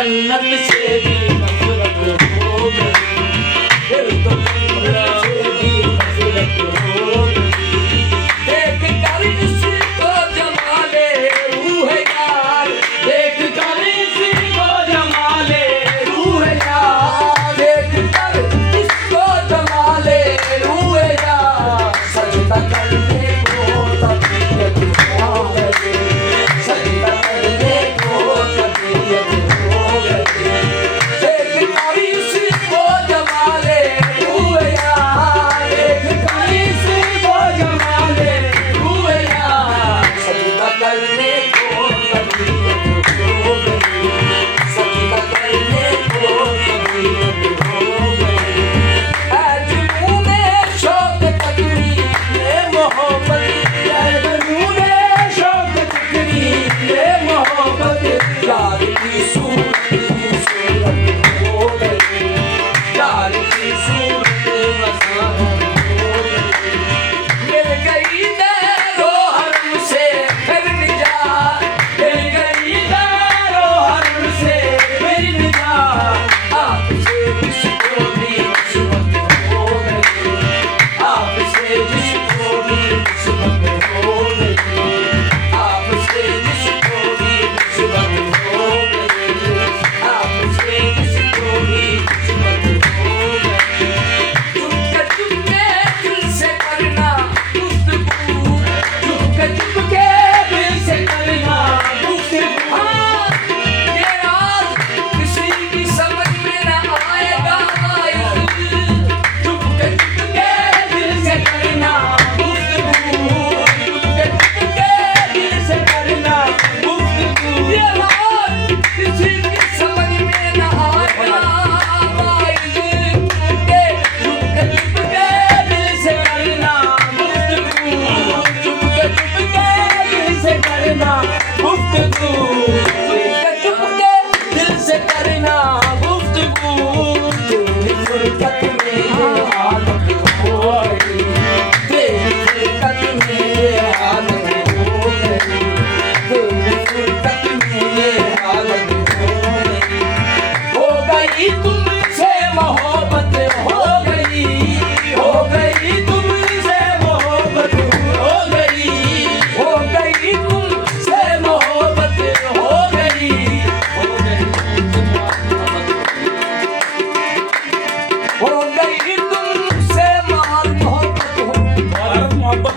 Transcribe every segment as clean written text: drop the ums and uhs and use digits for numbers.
जन्नत से भी नफरत हो गई, फिर तो जन्नत से भी नफरत हो गई। देख कर इसको जमाले रूह यार, देख कर इसको जमाले रूह यार, देख कर इसको जमाले रूह यार। सजदा करने को तबीयत हो गई, सजदा करने को तबीयत हो गई। देख कर इसको जमाले रूह यार, देख कर इसको जमाले रूह यार। सजदा करने को तबीयत हो गई, सजदा करने को तबीयत हो गई। ऐ जुनूने शौक तकनी ये मोहब्बत, ऐ जुनूने शौक तकनी ये मोहब्बत। यार की सूरत हो गई, यार की सूरत मसान हो गई। मिल गई दैरो हरम से फिर निजात, मिल गई दैरो हरम से फिर निजात। आपसे जिसको भी निस्बत हो गई, आपसे जिसको भी निस्बत हो गई, आपसे जिसको भी निस्बत हो गई, आपसे जिसको भी निस्बत हो गई। चुपके चुपके दिल से करना गुफ्तगू, चुपके चुपके दिल से करना गुफ्तगू। हाँ, ये राज किसी की समझ में न आएगा आइज़। चुपके चुपके दिल से करना गुफ्तगू, चुपके चुपके दिल से करना गुफ्तगू। ये राज किसी की समझ में न आएगा आइज़। के चुपके चुपके दिल से करना गुफ्तगू, चुपके चुपके दिल से करना गुफ्तगू, चुपके चुपके दिल से करना गुफ्तगू। तेरी फुरकत में ये हालत हो गई, तेरी फुरकत में ये हालत हो गई, तेरी फुरकत में ये हालत हो गई। हो गई तुमसे मोहब्बत हो गई, हो गई तुमसे मोहब्बत हो गई, हो गई तुमसे मोहब्बत हो गई, हो गई हो गई तुमसे मोहब्बत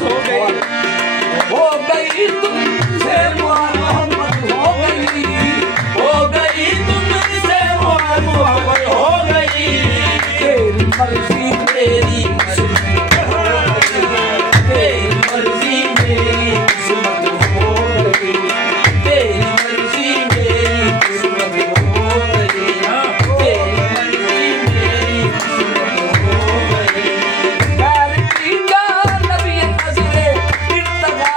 हो गई, हो गई तुमसे मोहब्बत हो गई, हो गई तुमसे मोहब्बत हो गई। तेरी मर्जी मेरी किस्मत हो गई, तेरी मर्जी मेरी किस्मत हो गई, तेरी मर्जी मेरी किस्मत हो गई, तेरी मर्जी मेरी किस्मत हो गई। प्यार की जान नबी नज़रे इर्तजा,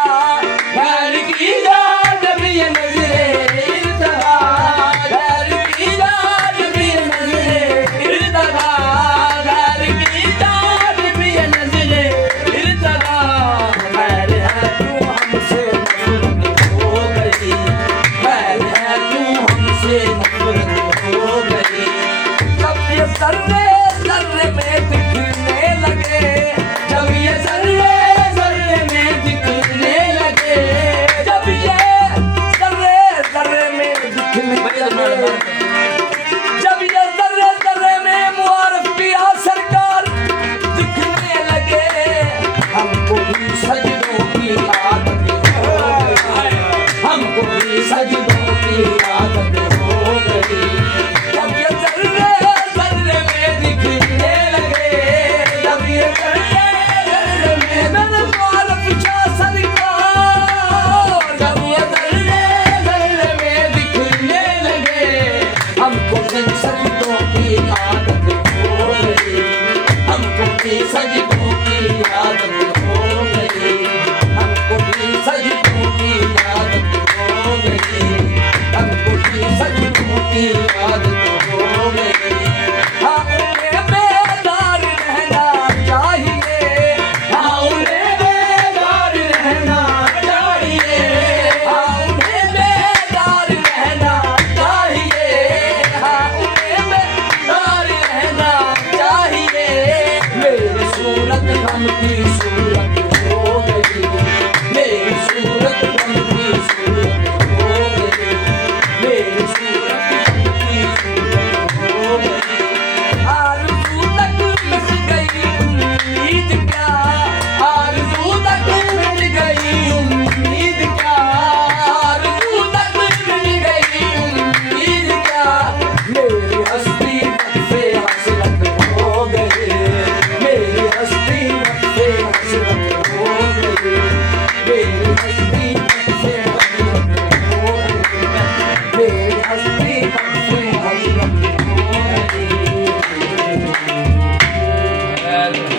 प्यार की जान नबी नज़रे इर्तजा, प्यार की जान नबी नज़रे इर्तजा, प्यार की जान नबी नज़रे इर्तजा। खैर है तू हमसे नफरत हो गई, खैर है तू हमसे नफरत हो गई। जब ये ज़र्रे ज़र्रे में दिखने लगे, जब ये ज़र्रे ज़र्रे में दिखने लगे, जब ये ज़र्रे ज़र्रे में दिखने लगे, जब ये ज़र्रे ज़र्रे में मुआरफ पिया सरकार दिखने लगे। हमको भी सजदों की आदत हो गई, हमको भी सजदों की आदत हो गई। जब ये ज़र्रे ज़र्रे में दिखने लगे, जब ये ज़र्रे ज़र्रे में मेरे मुआरफ शाह सरकार, जब ये ज़र्रे ज़र्रे में दिखने लगे, हमको भी सजदों की आदत हो गई, हमको भी सजदों की आदत हो गई, हमको भी सजदों की आदत हो गई, हमको भी सजदों की